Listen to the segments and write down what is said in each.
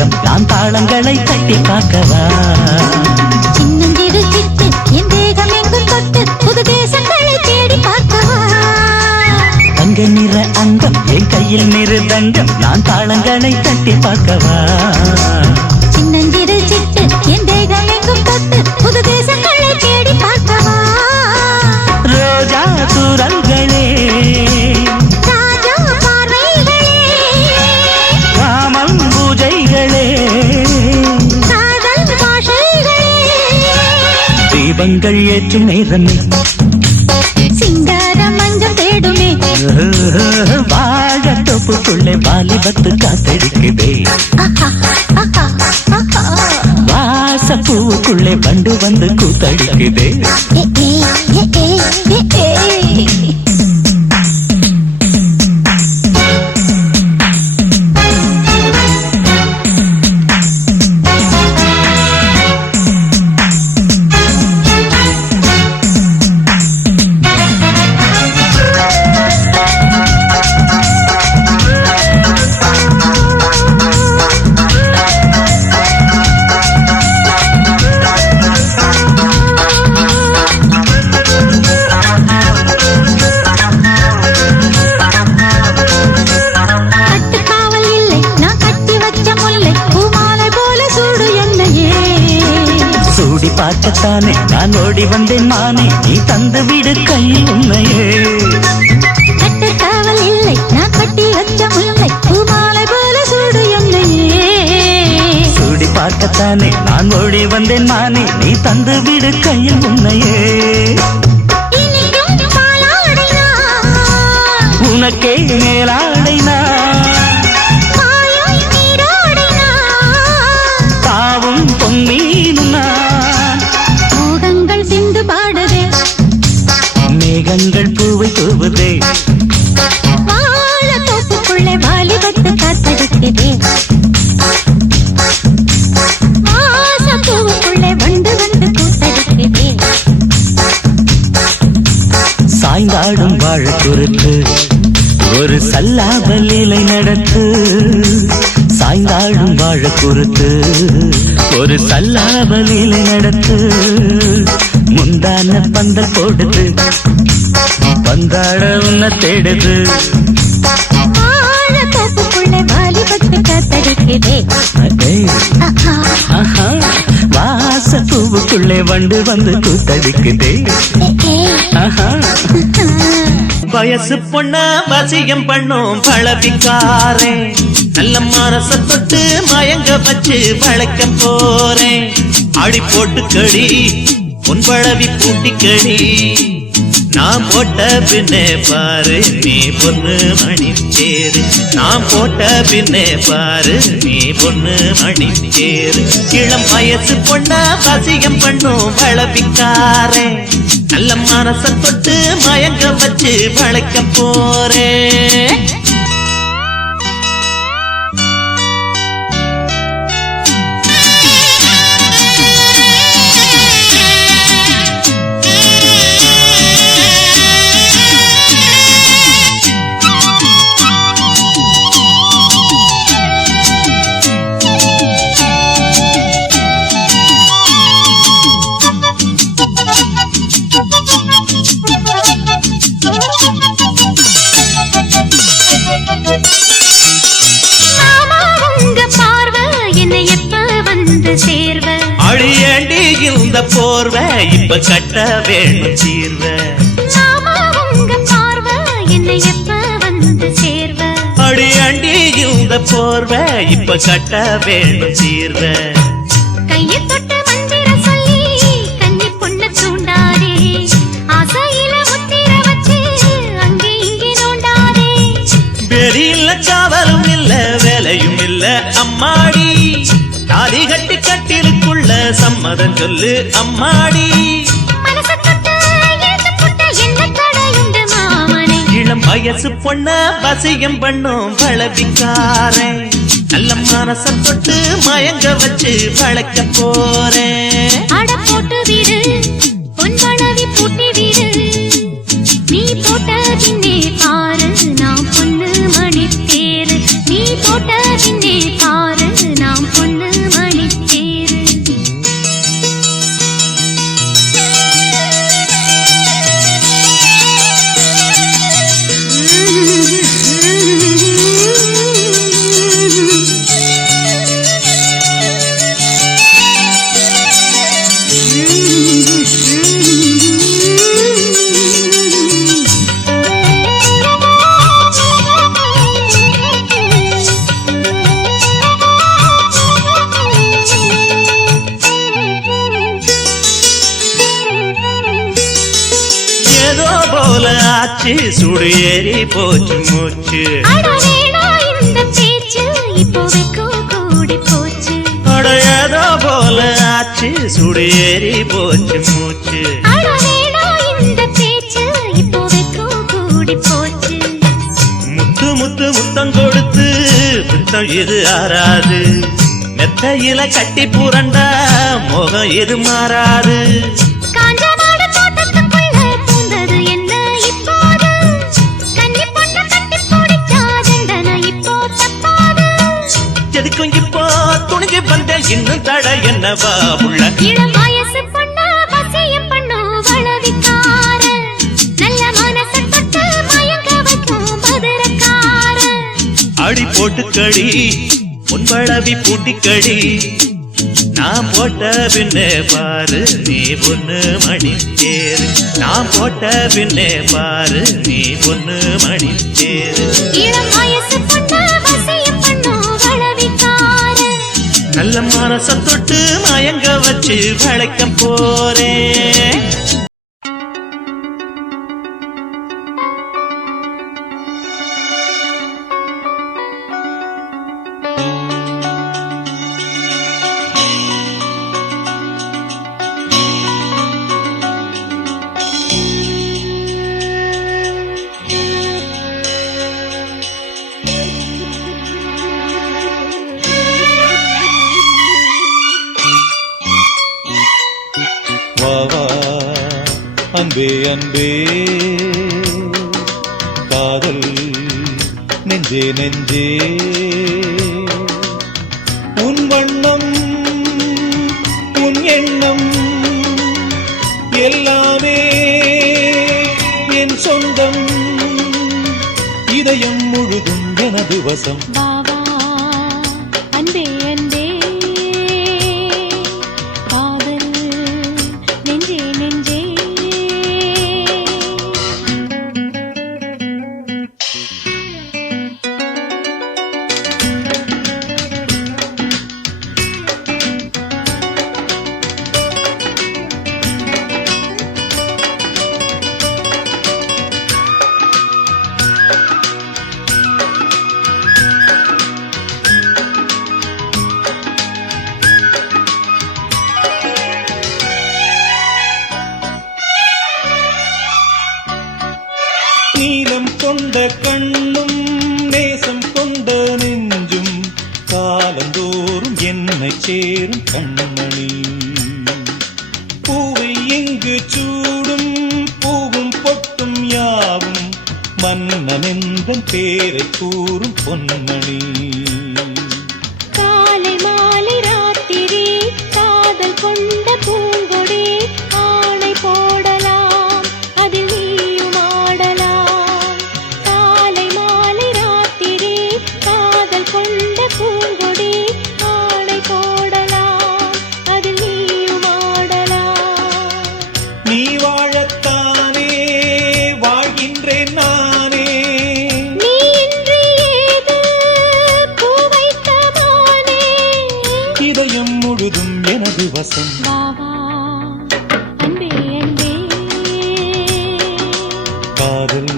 தங்கம் நான் தாளங்களை தட்டி பார்க்கவா சின்னஞ்சிறு சிட்டு என் தேகம் எங்கும் தொட்டு புது தேசங்களை தேடி பார்க்கவா தங்க நிற அங்கம் என் கையில் நிறுதங்கம் நான் தாளங்களை தட்டி பார்க்கவா சின்னஞ்சிறு சிட்டு என் தேகம் எங்கும் தொட்டு புது தேசங்களை தேடி பார்க்கவா ரோஜா தூரல்களே ராஜா பார்வைகளே ராமன் பூஜைகளே காதல் பாஷைகளே தீபங்கள் ஏற்றும் நேரமே சிங்கார மஞ்சள் தேடுமே வாழ தொப்புக்குள்ளே வாலிபத்து காத்தடிக்குதே வாசப்பூவுக்குள்ளே வண்டு வந்து கூத்தடிக்குதே பார்க்கத்தானே நான் ஓடி வந்தேன் மானே நீ தந்து விடு கையில் உண்மையே கட்டக்காவல் இல்லை நான் கட்டி வச்ச முல்லை பூமாலை போல சூடு என்னையே சூடி பார்க்கத்தானே நான் ஓடி வந்தேன் மானே நீ தந்து விடு கையில் உண்மையே உனக்கே மேலாடைனா தாவும் பொன்னீனுனா மேகங்கள் பூவை தூவுதே வாழ தோப்புக்குள்ளே வாலிபத்து காத்தடிக்குதே வாசப்பூவுக்குள்ளே வண்டு வந்து கூத்தடிக்குதே சாய்ந்தாடும் வாழ குறுத்து ஒரு சல்லாபலீலை நடத்து சாய்ந்தாடும் வாழ குறுத்து ஒரு சல்லாபலீலை நடத்து முந்தான பந்தல் போடுது பந்தாட உன்ன தேடுது வாழ தோப்புக்குள்ளே வாலிபத்து காத்தடிக்குதே வாச பூவுக்குள்ளே வண்டு வந்து கூத்தடிக்குதே வயசு பொண்ண வசியம் பண்ணும் பழவிக்காரே நல்ல மனச தொட்டு மயங்க வச்சு வளைக்க போறேன் அடி போட்டு கடி உன் பழவி பூட்டி கடி நான் போட்ட பின்னே பாரு நீ பொண்ணு மணி தேரு நான் போட்ட பின்னே பாரு நீ பொண்ணு மணி தேரு இளம் வயசு பொண்ண வசியம் பண்ணும் வளவிக்காரே நல்ல மனச தொட்டு மயங்க வச்சு வளைக்க போறேன் அழியண்டி இந்த போர்வை இப்ப கட்ட வேணும் சீர்வ அழியண்டி இந்த போர்வை இப்ப கட்ட வேணும் சீர்வ கையை தொட்டு மந்திர சொல்லி கன்னி பொண்ண தூண்டாதே ஆசையில முத்திர வச்சு அங்கே இங்கே நோண்டாதே வெளியில காவலும் இல்ல வேலையும் இல்ல அம்மாடி தாலி கட்டி கட்டிலுக்குள்ள சம்மதம் சொல்லு அம்மாடி இளம் வயசு பொண்ண வசியம் பண்ணும் பழவிக்காரன் நல்ல மனச தொட்டு மயங்க வச்சு வளைக்க போறேன் அட போட்டு விடு பொன் பழவி பூட்டி விடு நீ போட்ட பின்னே பாரு நான் பொண்ணு மணி தேரு நீ போட்ட பின்னே பாரு நாம் ஆச்சு சுடு ஏறி போச்சு மூச்சு அட வேணா இந்த பேச்சு இப்போ வெக்கம் கூடி போச்சு அட ஏதோ போல ஆச்சு சுடு ஏறி போச்சு மூச்சு அட வேணா இந்த பேச்சு இப்போ வெக்கம் கூடி போச்சு முத்து முத்து முத்தம் கொடுத்து புத்தம் இது ஆறாது மெத்தையில கட்டி புரண்டா முகம் இது மாறாது காஞ்ச மாடு தோட்டத்துக்குள்ள பூந்தது என்ன இப்போது கன்னி பொண்ணு கட்டி பிடிச்சா தண்டனை இப்போ தப்பாது எதுக்கும் இப்போ துணிஞ்சு வந்தேன் இன்னும் தட என்னவா உள்ள இளம் வயசு பொண்ணு வசிய பண்ணு வளவிக்கார நல்ல மனசை தொட்டு மயங்க வைக்கும் மதுரக்கார அடி போட்டு கடி பொன்பளவி பூட்டிக்கடி நான் போட்ட பின்னே பாரு நீ பொண்ணு மணி தேரு நான் போட்ட பின்னே பாரு நீ பொண்ணு மணி தேரு இளம் வயசு பொண்ணு வசிய பண்ணு வளவிக்கார நல்ல மனச தொட்டு மயங்க வச்சு வளைக்க போறேன் வாவா அன்பே அன்பே காதல் நெஞ்சே நெஞ்சே உன் வண்ணம் உன் எண்ணம் எல்லாமே என் சொந்தம் இதயம் முழுதும் எனது வசம் பாவா அன்பே அன்பே காதல் நெஞ்சே நெஞ்சே நீலம் கொண்ட கண்ணும் நேசம் கொண்ட நெஞ்சும் காலந்தோறும் என்னை சேரும் கண்மணி பூவை எங்கு சூடும் பூவும் பொட்டும் யாவும் மன்னனெந்தன் பேரை கூறும் பொன்மணி காலை மாலை ராத்திரி காதல் கொண்ட பூங்கொடி ஆணை போடலாம் அதில் நீயும் ஆடலாம் காலை மாலை ராத்திரி காதல் கொண்ட பூங்கொடி ஆணை போடலாம் அதில் நீயும் ஆடலாம் நீ வாழத்தானே வாழ்கின்றேன் நானே நீ இன்றி ஏது பூ வைத்த மானே இதயம் முழுதும் எனது வசம் பாவா அன்பே அன்பே காதல்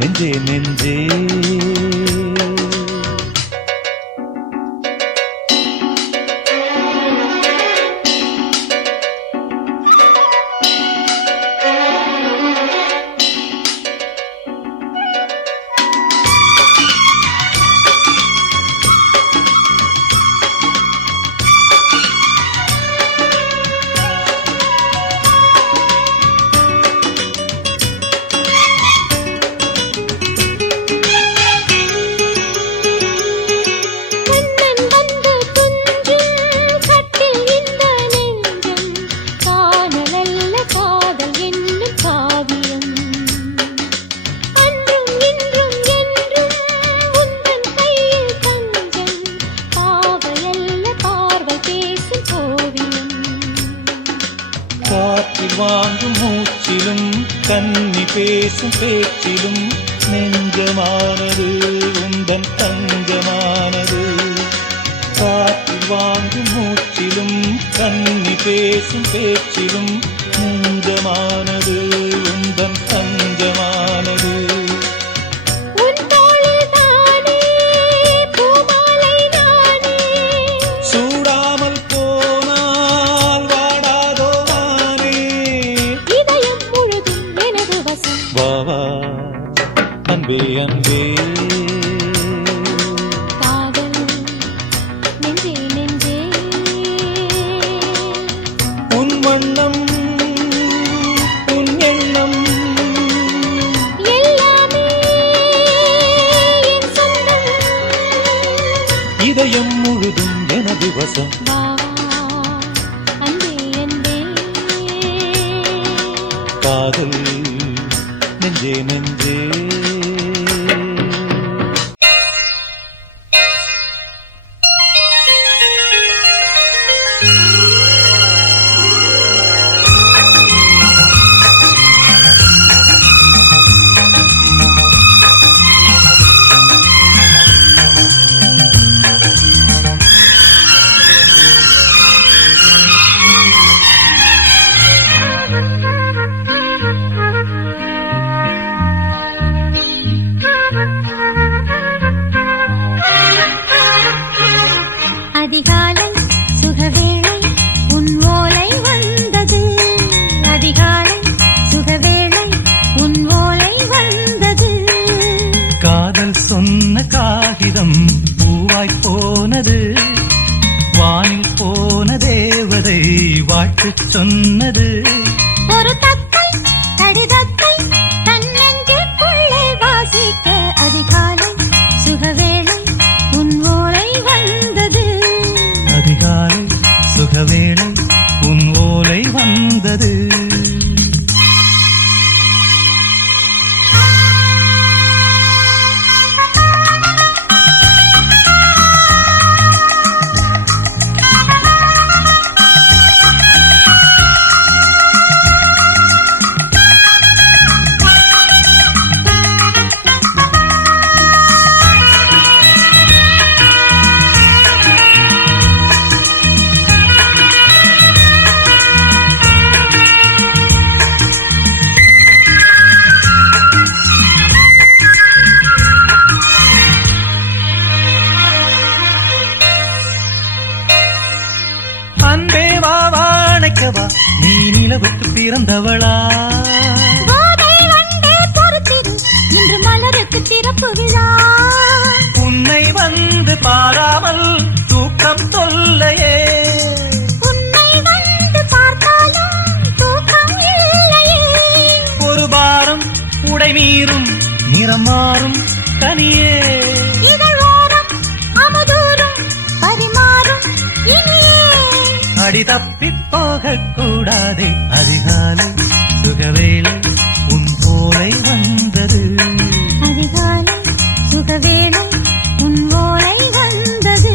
நெஞ்சே நெஞ்சே கண்ணன் வந்து துஞ்சும் கட்டில் இந்த நெஞ்சம் காணலல்ல காதல் என்னும் காவியம் அன்றும் இன்றும் என்றும் உந்தன் கையில் தஞ்சம் பாவையல்ல பார்வை பேசும் ஓவியம் காற்றில் வாங்கும் மூச்சிலும் கன்னி பேசும் பேச்சிலும் நெஞ்சமானது உந்தன் தஞ்சமானது காற்றில் வாங்கும் மூச்சிலும் கன்னி பேசும் பேச்சிலும் நெஞ்சமானது உந்தன் தஞ்சமானது வண்ணம் உன் எண்ணம் எல்லாமே என் சொந்தம். இதயம் முழுதும் எனது வசம். வா, அன்பே அன்பே. காதல் நெஞ்சே நெஞ்சே. அதிகாலை சுகவேளை உன் ஓலை வந்தது. அதிகாலை சுகவேளை உன் ஓலை வந்தது. காதல் சொன்ன காகிதம் பூவாய் போனது. வானில் போன தேவதை வாழ்த்து சொன்னது. ஒரு தத்தை கடிதத்தை தன்னெஞ்சுக்குள்ளே வாசிக்க அதிகாலை சுகவேளை உன் ஓலை வந்தது. அதிகாலை சுகவேளை உன் ஓலை வந்தது. அன்பே வா வாழைக்கவா, நீ நிலவுக்கு பிறந்தவளா? கோதை வந்தே பொறுத்திரு, இன்று மலருக்கு திறப்பு விழா. உன்னை வந்து பாராமல் தூக்கம் தொல்லையே. உன்னை வந்து பார்த்தாலும் தூக்கம் இல்லையே. ஒரு பாரம் உடை மீறும் நிறம் மாறும் தனியே. இதழோரம் அமுதூரும் பரிமாறும் இனியே. அடி தப்பிப் போகக் கூடாதே. அதிகாலை சுகவேளை உன் போலை வந்தது. அதிகாலை சுகவேளை உன் ஓலை வந்தது.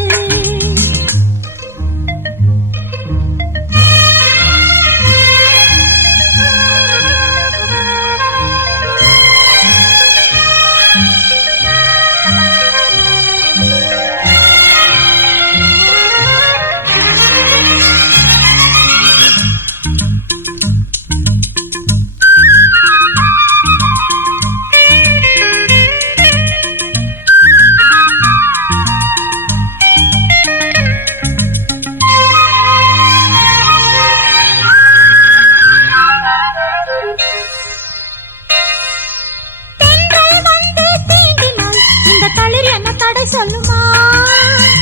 தென்றல் வந்து தீண்டினால் இந்த தளிர் என்ன தடை சொல்லுமா?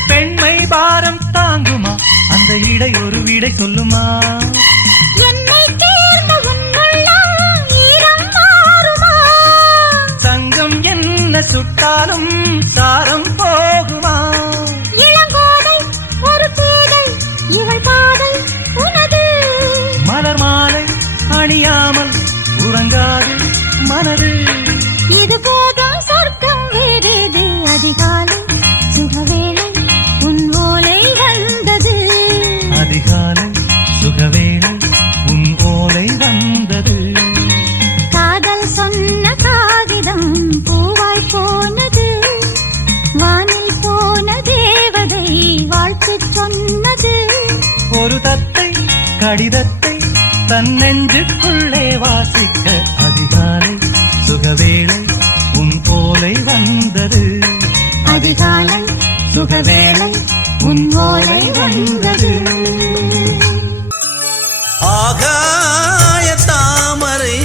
பெண்மை பாரம் தாங்குமா? அந்த இடை ஒரு விடை சொல்லுமா? என்னை சேர்ந்த உன்னுள்ளம் ஈரம் மாறுமா? தங்கம் என்ன சுட்டாலும் சாரம் போகுமா? இளங்கோதை ஒரு பேதை இவள் பாதை உனது. மலர் மாலை அணியாமல் உறங்காது மனது. இது போதும் சொர்க்கம் வேறேது. அதிகாலை சுகவேளை உன் ஓலை வந்தது. அதிகாலை சுகவேளை உன் ஓலை வந்தது. காதல் சொன்ன காகிதம் பூவாய் போனது. வானில் போன தேவதை வாழ்த்து சொன்னது. ஒரு தத்தை கடிதத்தை தன் நெஞ்சுக்குள்ளே வாசிக்க அதிகாலை சுகவேளை உன் ஓலை வந்தது. அதிகாலை சுகவேளை உன் ஓலை வந்தது. ஆகாய தாமரை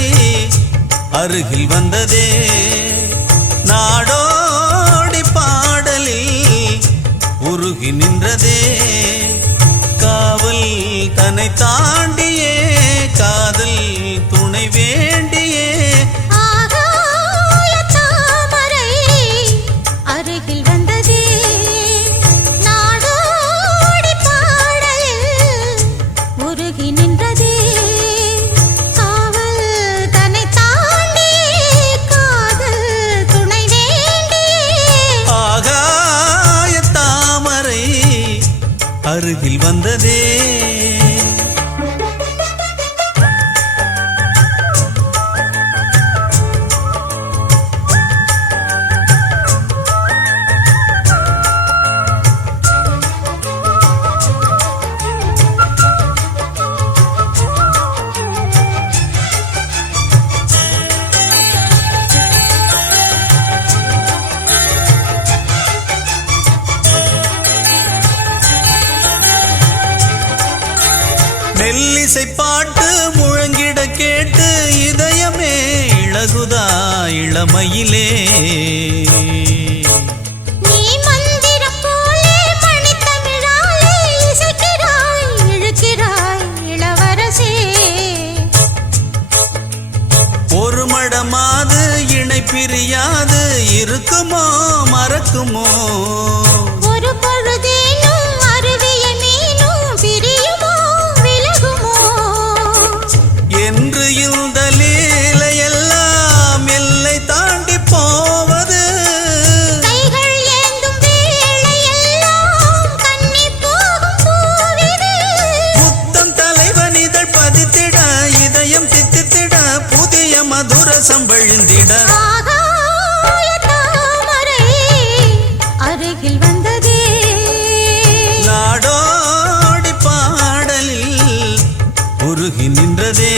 அருகில் வந்ததே, நாடோடி பாடலில் உருகி நின்றதே. காவல் தன்னை தாண்டியே அருகில் வந்ததே. மெல்லிசை பாட்டு முழங்கிட கேட்டு இதயமே இளகுதா இளமையிலே. நீ மந்திரம் போலே மணித்தமிழாலே இசைக்கிறாய் இழுக்கிறாய் இளவரசே. ஒரு மடமாது இணை பிரியாது இருக்குமோ மறக்குமோ. ஒரு பொழுதேனும் அருவிய மீனும் பிரியுமோ விலகுமோ. என்று இந்த லீலையெல்லாம் எல்லை தாண்டி போவது. கைகள் ஏந்தும் வேளையெல்லாம் கண்ணி போகும் பூவிது. புத்தம் தலைவன் இதழ் பதித்திட இதயம் தித்தித்திட புதிய மதுர சம்பழிந்திட. ஆகாய தாமரை அருகில் வந்ததே. நாடோடி பாடலில் உருகி நின்றதே.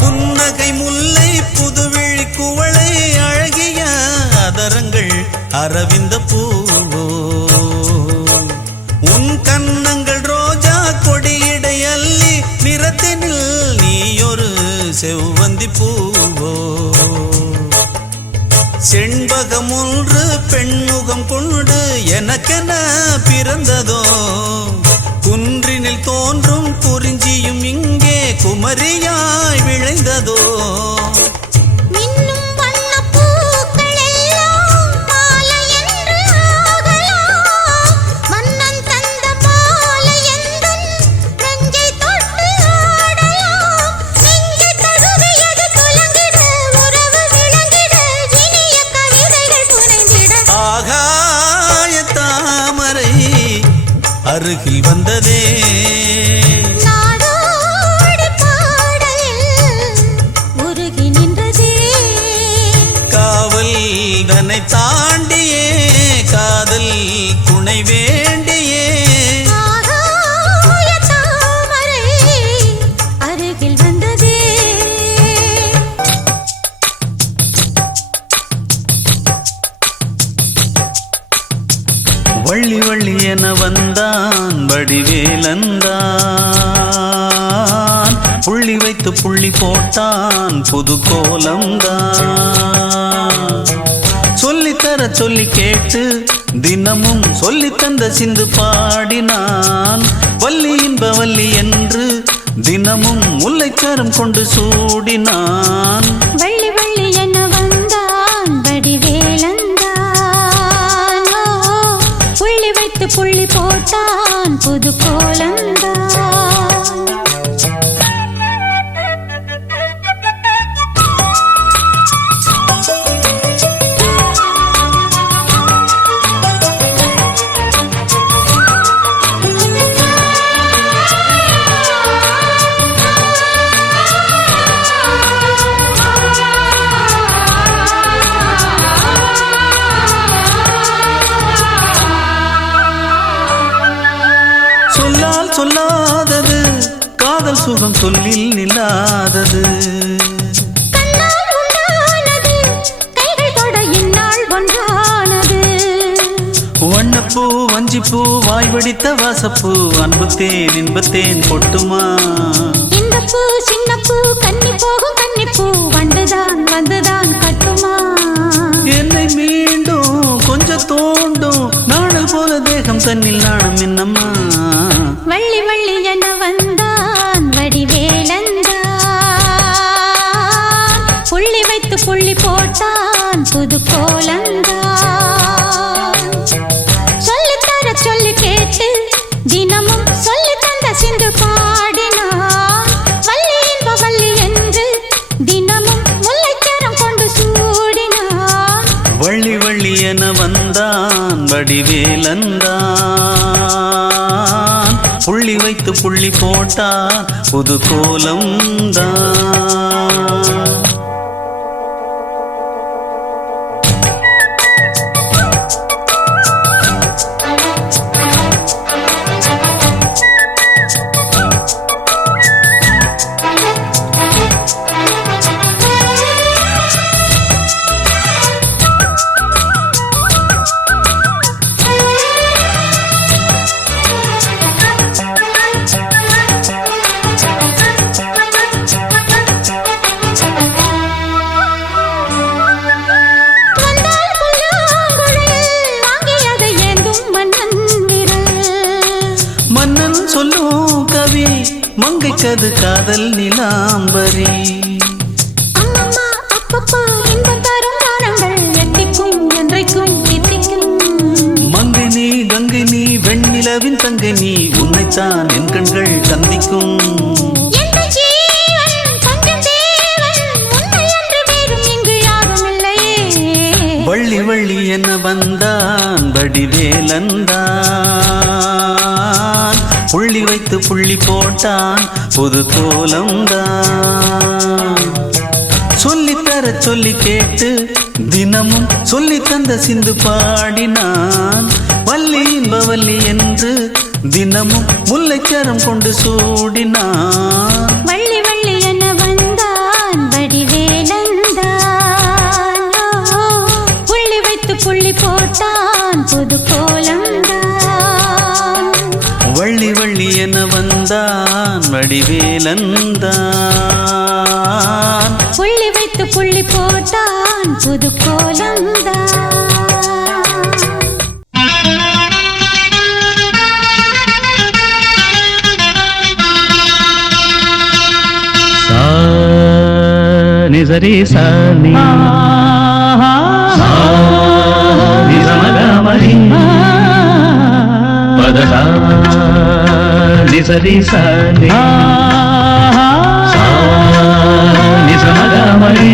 புன்னகை முல்லை புதுவிழி குவளை அழகிய அதரங்கள் அரவிந்த பூவோ. உன் கன்னங்கள் ரோஜா கொடியிடை அள்ளி நிறத்தினில் நீயொரு செவ்வந்தி பூவோ. செண்பகம் ஒன்று பெண்முகம் கொண்டு எனக்கென பிறந்ததோ. குன்றினில் தோன்றும் குறிஞ்சியும் இங்கே குமரியாய் விளைந்ததோ. மின்னும் வண்ணப் பூக்கள் எல்லாம் மாலை என்று ஆகலாம். மன்னன் தந்த மாலை எந்தன் நெஞ்சை தொட்டு ஆடலாம். நெஞ்சை தழுவியது துலங்கிட உறவு விளங்கிட இனிய கவிதைகள் புனைந்திட. ஆகாய தாமரை அருகில் வந்ததே. நாடோடி பாடலில் உருகி நின்றதே. காவல் தன்னை தாண்டியே காதல் துணை வேண்டியே. ஆகாய தாமரை அருகில் வந்ததே. வள்ளி வள்ளி என வந்தான் வடிவேலந்தான். புள்ளி வைத்து புள்ளி போட்டான் புது கோலம்தான். சொல்லித்தர சொல்லி கேட்டு தினமும் சொல்லி தந்த சிந்து பாடினான். வள்ளி இன்ப வள்ளி என்று தினமும் முல்லைச்சரம் கொண்டு சூடினான். வள்ளி வள்ளி என வந்தான் வடிவேலந்தான். புள்ளி வைத்து புள்ளி போட்டான் புது கோலந்தான். சொல்லாதது காதல் சுகம் சொல்லில் நில்லாதது. கண்ணால் உண்டானது கைகள் தொட இந்நாள் ஒன்றானது. வண்ணப்பூ வஞ்சிப்பூ வாய் வடித்த வாசப்பூ அன்புத்தேன் இன்பத்தேன் பொட்டுமா. இந்த பூ சின்ன பூ கன்னி போகும் கன்னிப்பூ வந்துதான் வந்துதான் கட்டுமா. என்னை மீண்டும் கொஞ்சம் தோண்டும் நாடல் போல தேகம் தன்னில் நாணம் என்னம்மா. வள்ளி வள்ளி வடிவேலந்தான் புள்ளி வைத்து புள்ளி போட்டான் புது கோலம்தான். சொல்லும் கவி மங்கைக்கது காதல் நிலாம்பரி. அம்மம்மா அப்பப்பா இன்பம் தரும் காலங்கள் எத்திக்கும் என்றைக்கும் எத்திக்கும். மங்கை நீ கங்கை நீ வெண்ணிலவின் தங்கை நீ உன்னைத்தான் என் கண்கள் சந்திக்கும். வள்ளி வள்ளி என வந்தான் வடிவேலந்தான் புள்ளி வைத்து புள்ளி போட்டான் புது கோலம்தான். சொல்லித்தர சொல்லி கேட்டு தினமும் சொல்லி தந்த சிந்து பாடினான். வள்ளி இன்பவல்லி என்று தினமும் முல்லைச்சரம் கொண்டு சூடினான். வள்ளி வள்ளி என வந்தான் வடிவேலந்தான் புள்ளி வைத்து புள்ளி போட்டான் புது கோலம்தான். வள்ளி வள்ளி என வந்தான் வடிவேலந்தான் புள்ளி வைத்து புள்ளி போட்டான் புது கோலம்தான். நிசரி சாணி நிசமகமரி பதசா நிசரி சாணி நிசமகமரி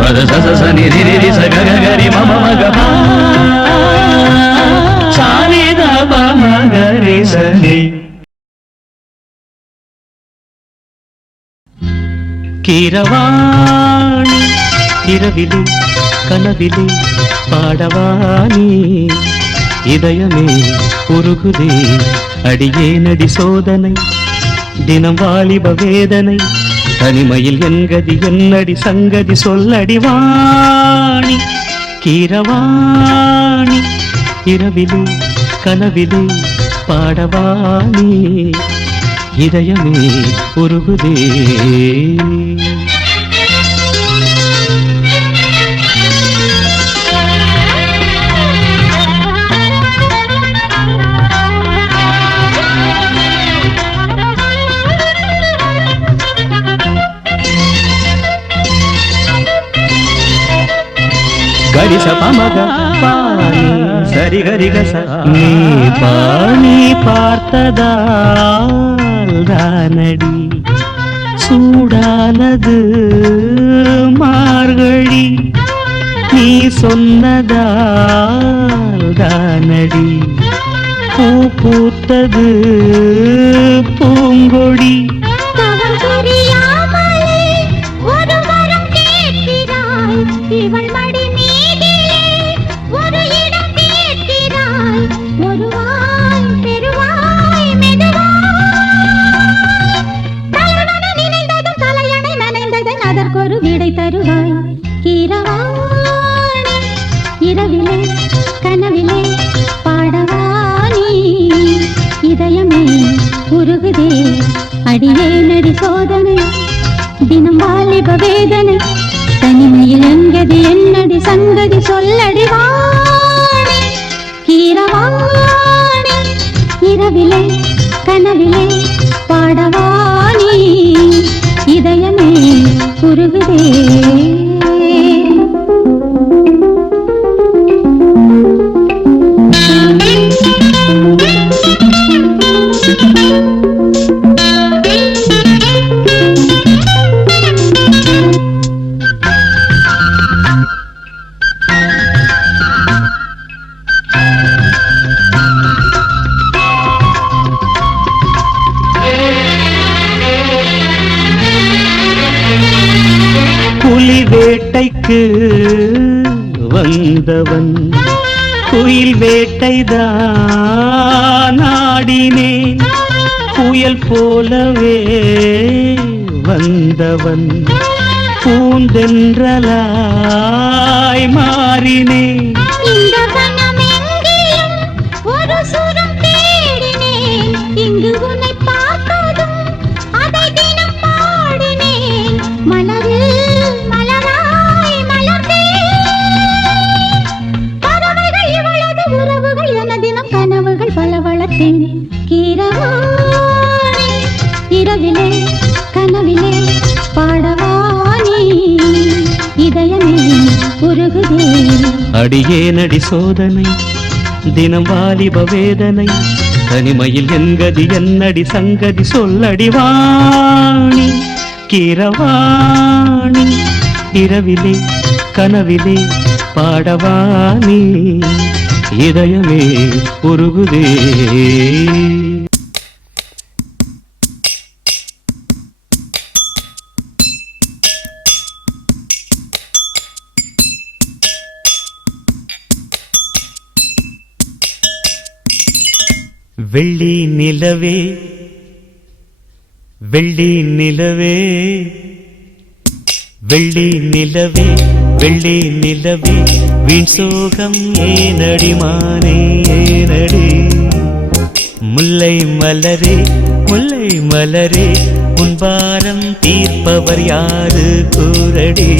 பதச நிரி சகரி மம மக சாணி தப மகரி சனி. கீரவாணி இரவிலே கனவிலே பாடவானி இதயமே உருகுதே அடியே நடி சோதனை தினம் வாலிப வேதனை தனிமையில் என்கதி என்னடி சங்கதி சொல்லடி வாணி. கீரவாணி இரவிலே கனவிலே பாடவானி இதயமே உருகுதே. గరిస పమగ పాని సరి గరి గస நீ பாணி பார்த்ததானடி சூடானது மார்கழி நீ சொன்னதானடி பூ பூத்தது பூங்கொடி. அதற்கொரு விடை தருவாய். கீரவாணி இரவிலே கனவிலே பாடவானி இதயமே உருகுதே அடியே நடி சோதனை தினம் வாலிப வேதனை தனிமையில் எங்கதி என்னடி சங்கதி சொல்லடி வாணி. கீரவாணி இரவிலே கனவிலே பாடவானி இதயமே உருகுதே. வேட்டைக்கு வந்தவன் குயில் வேட்டைதான் ஆடினேன் புயல் போலவே வந்தவன் பூந்தென்றலாய் மாறினேன் இந்த வனம் எங்கேயும் ஒரு சுரம் தேடினேன் இங்கு உன்னை பார்த்ததும் அதை தினம் பாடினேன் மலரில் மலராய் மலர்ந்தேன் பறவைகள் இவளது உறவுகள் என தினம் கனவுகள் பல வளர்த்தேன் கீரவாணி இரவிலே கனவிலே பாடவானி இதயமே உருகுதே அடியேனடி சோதனை தினம் வாலிப வேதனை தனிமையில் என்கதி என்னடி சங்கதி சொல்லடி வாணி கீரவாணி இரவிலே கனவிலே பாடவானி இதயமே உருகுதே வெள்ளி நிலவே வெள்ளி நிலவே வெள்ளி நிலவே வெள்ளி நிலவே வீண் சோகம் ஏனடி மானே ஏனடி முல்லை மலரே முல்லை மலரே உன் பாரம் தீர்ப்பவர் யாரு கூரடி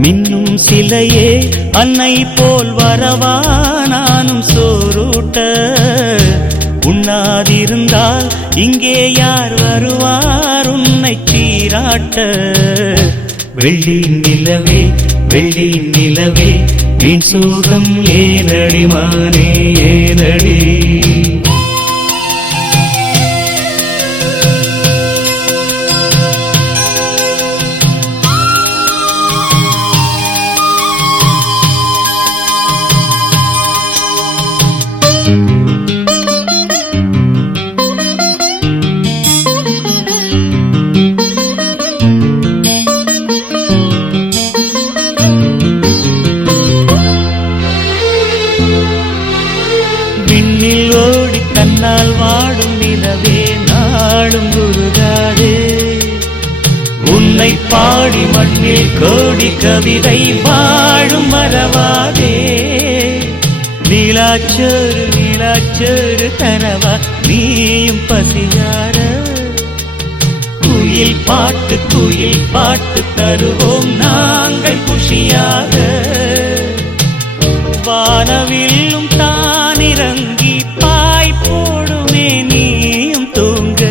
மின்னும் சிலையே அன்னை போல் வரவா நானும் சோறுட்ட உண்ணாதிருந்தால் இங்கே யார் வருவார் உன்னை சீராட்ட வெள்ளி நிலவே வெள்ளி நிலவே வீண் சோகம் ஏனடி மானே ஏனடி தன்னால் வாடும் நிலவே நாடும் குருகாதே உன்னை பாடி மண்ணில் கோடி கவிதை வாழும் மறவாதே நீலாச்சோறு நீலாச்சோறு தரவா நீயும் பசியார குயில் பாட்டு தருவோம் நாங்கள் குஷியாக வானவில்லும் தானிறங்கி போடுமே நீயும் தூங்க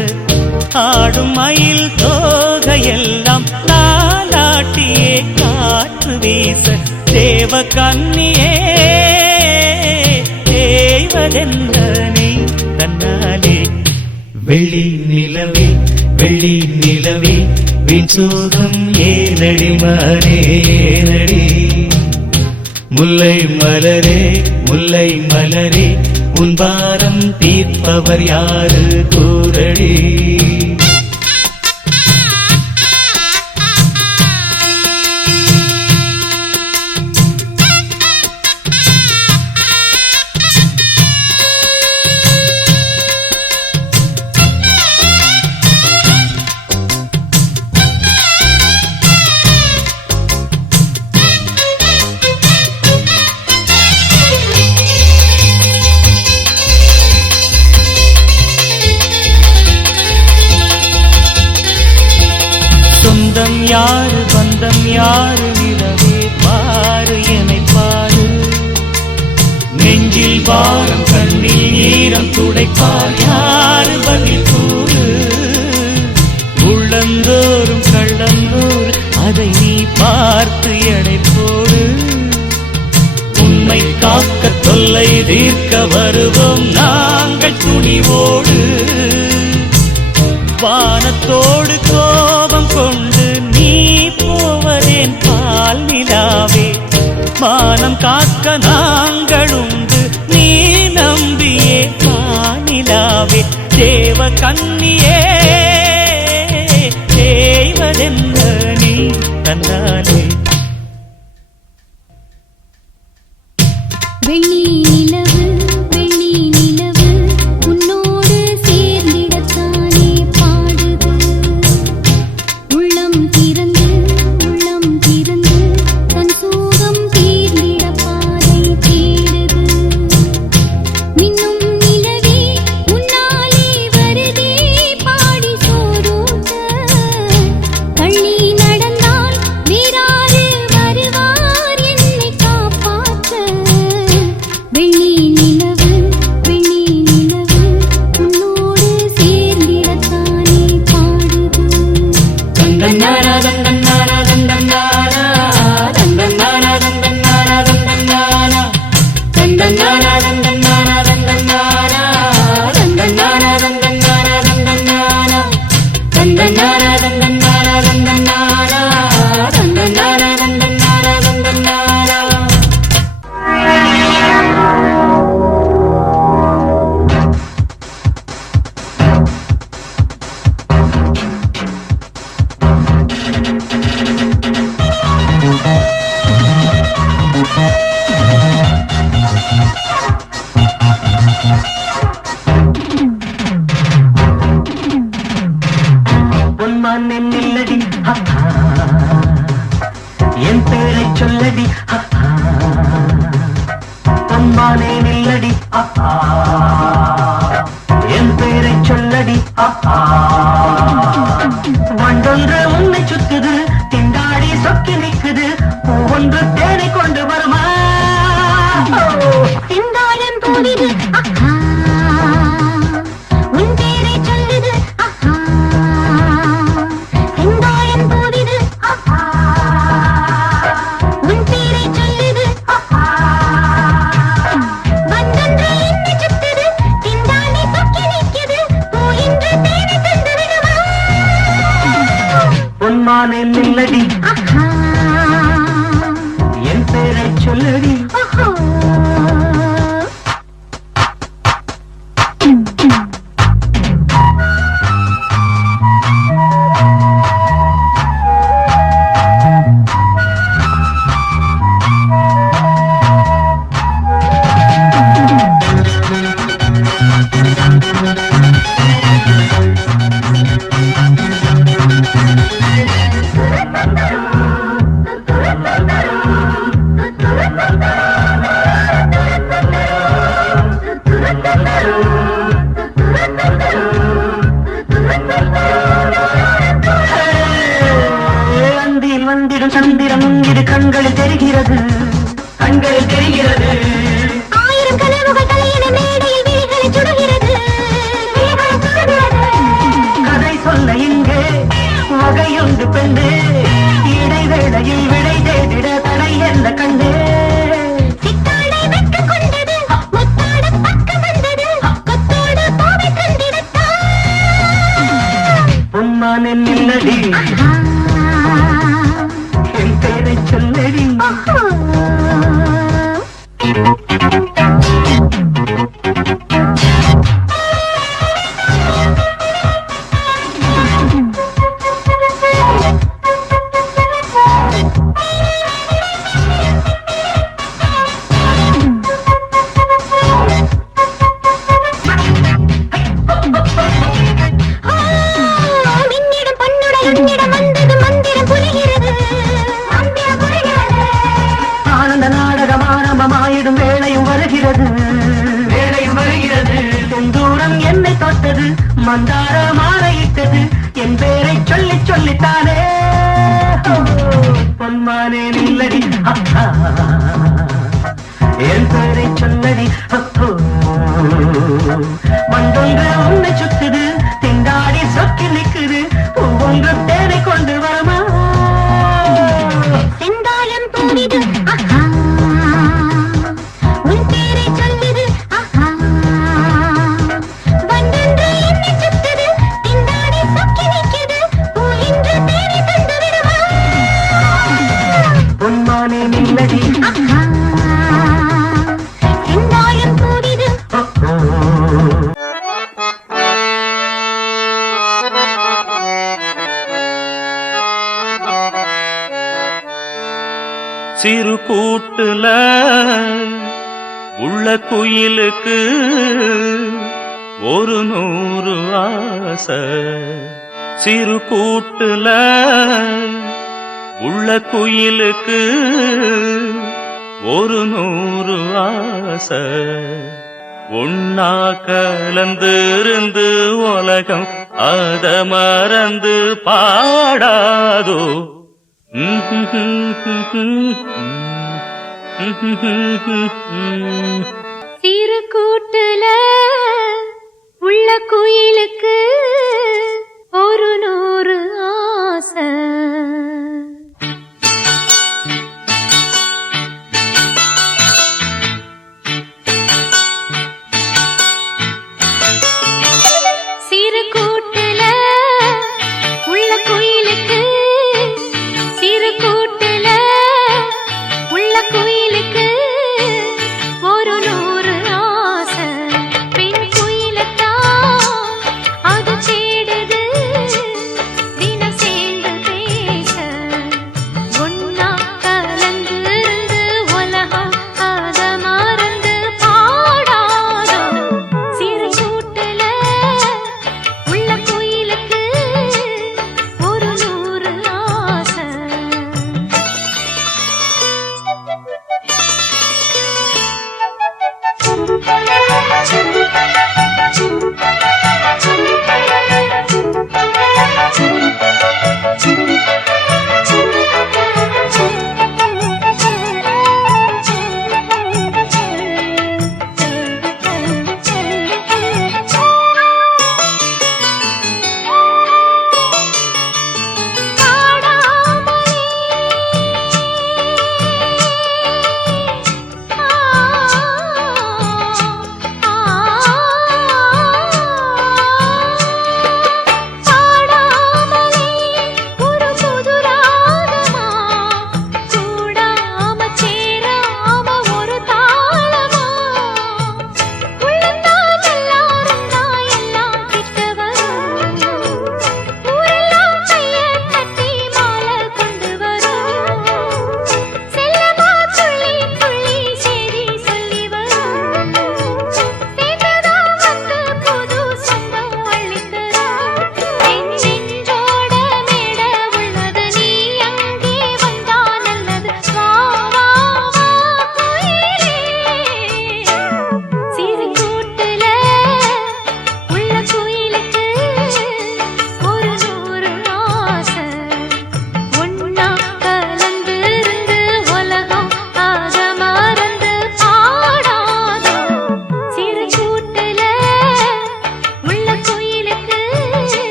ஆடும் மயில் தோகையெல்லாம் தாலாட்டியே காற்று வீச தேவ கண்ணியே தேவதென்ற நீ தன்னாலே வெள்ளி நிலவே வெள்ளி நிலவே வீண் சோகம் ஏனடி மானே ஏனடி முல்லை மலரே முல்லை மலரே உன் பாரம் தீர்ப்பவர் யாரு கூரடி யாரு பந்தம் யாரு நிலவே பாரு என்னை பாரு நெஞ்சில் பாரம் கண்ணில் ஈரம் துடைப்பார் யாரு பதில் கூறு உள்ளந்தோறும் கள்ளந்தோறு அதை நீ பார்த்து எடை போடு உண்மை காக்க தொல்லை தீர்க்க வருவோம் நாங்கள் துணிவோடு வானத்தோடு கோபம் கொண்டு நீ போவதேன் பால் நிலாவே மானம் காக்க நாங்களுண்டு நீ நம்பியே பானிலாவே தேவ கண்ணியே தேவதென்ன நீ சொல்லடி தந்தாலே. வெள்ளி நிலவு வெள்ளி நிலவு உன்னோடு சேர்ந்திடத்தானே பாடுது. உள்ளம் திறந்து தன் சோகம் தீர்ந்திட பாதை தேடுது. மின்னும் நிலவே உன்னாலே வருதே பாடி சோறூட்ட. தள்ளி நடந்தால் வேறாறு வருவார் என்னை காப்பாற்ற. வெள்ளி நிலவு உன்னோடு சேர்ந்திடத்தானே பாடுது. தந்தன்னாரா தந்தன்னாரா தந்தன்னாரா தந்தன்னாரா தந்தன்னாரா தந்தன்னாரா தந்தன்னாரா தந்தன்னாரா தந்தன்னாரா தந்தன்னாரா தந்தன்னாரா தந்தன்னாரா தந்தன்னாரா தந்தன்னாரா தந்தன்னாரா தந்தன்னாரா தந்தன்னாரா தந்தன்னாரா. பொன்மானே நில்லடி அப்பா, என் பேரை சொல்லடி அப்பா. பொன்மானே நில்லடி அப்பா, என் பேரை சொல்லடி அப்பா. வண்டொன்று உன்னை சுத்துது, திண்டாடி சொக்கி நிற்குது, ஒவ்வொன்று தேனை கொண்டு வருமா. செந்தாழம் போதிது அஹா, உன் பேரை சொல்லுது அஹா. செந்தாழம் போதிது அஹா, உன் பேரை சொல்லுது அஹா. வந்தொன்று என்னை சுத்துது, திண்டாடி சொக்கி நிற்குது, போயின்று தேனை தந்து விடுமா. பொன்மானே நில்லடி அஹா, என் பேரை சொல்லடி. ஓஹோ. அந்தியில் வந்திடும் சந்திரன் இது கண்களில் தெரிகிறது, கண்களில் தெரிகிறது. ஆயிரம் கனவுகள் தலையின மேடையில் விழிகளை சுடுகிறது. கதை சொல்ல இங்கே வகையுண்டு பெண்ணே, இடைவேளையில் விடை தேடிட தடை என்ன கண்டே. சித்தாடை வெட்க கொண்டது, முத்தாட பக்கம் வந்தது, கொத்தோடு பாவை கண்டிடத்தான். பொன்மானே நில்லடி என் பேரை சொல்லடி. ஓஹோ. மின்னிடம் பொன்னுடை உன்னிடம் வந்தது, மந்திரம் புரிகிறது. ஆனந்த நாடகம் ஆரம்பமாயிடும் வேளையும் வருகிறது, வேளையும் வருகிறது. தூரம் என்னை தொட்டது, மந்தார மாலையிட்டது, என் பேரை சொல்லி சொல்லித்தானே. பொன்மானே நில்லடி அப்பா, என் பேரை சொல்லடி அப்போ. வந்தொன்று உன்னை சுத்துது, திண்டாடி சொக்கி நிற்குது, ஒவ்வொன்று தேனை கொண்டு வருமா. செந்தாழம் போதிது அஹா, உன் பேரை சொல்லுது அஹா. வந்தொன்று என்னை சுத்துது, திண்டாடி சொக்கி நிற்குது, போயின்று தேனை தந்து விடுமா. பொன்மானே நில்லடி அஹா, செந்தாழம் போதிது அப்போ. சிறு கூட்டுல உள்ள குயிலுக்கு ஒரு 100 ஆசை சிறு கூட்டுல உள்ள குயிலுக்கு ஒரு 100 ஆசை ஒன்னா கலந்திருந்து உலகம் அத மறந்து பாடாதோ சிறு கூட்டுல உள்ள குயிலுக்கு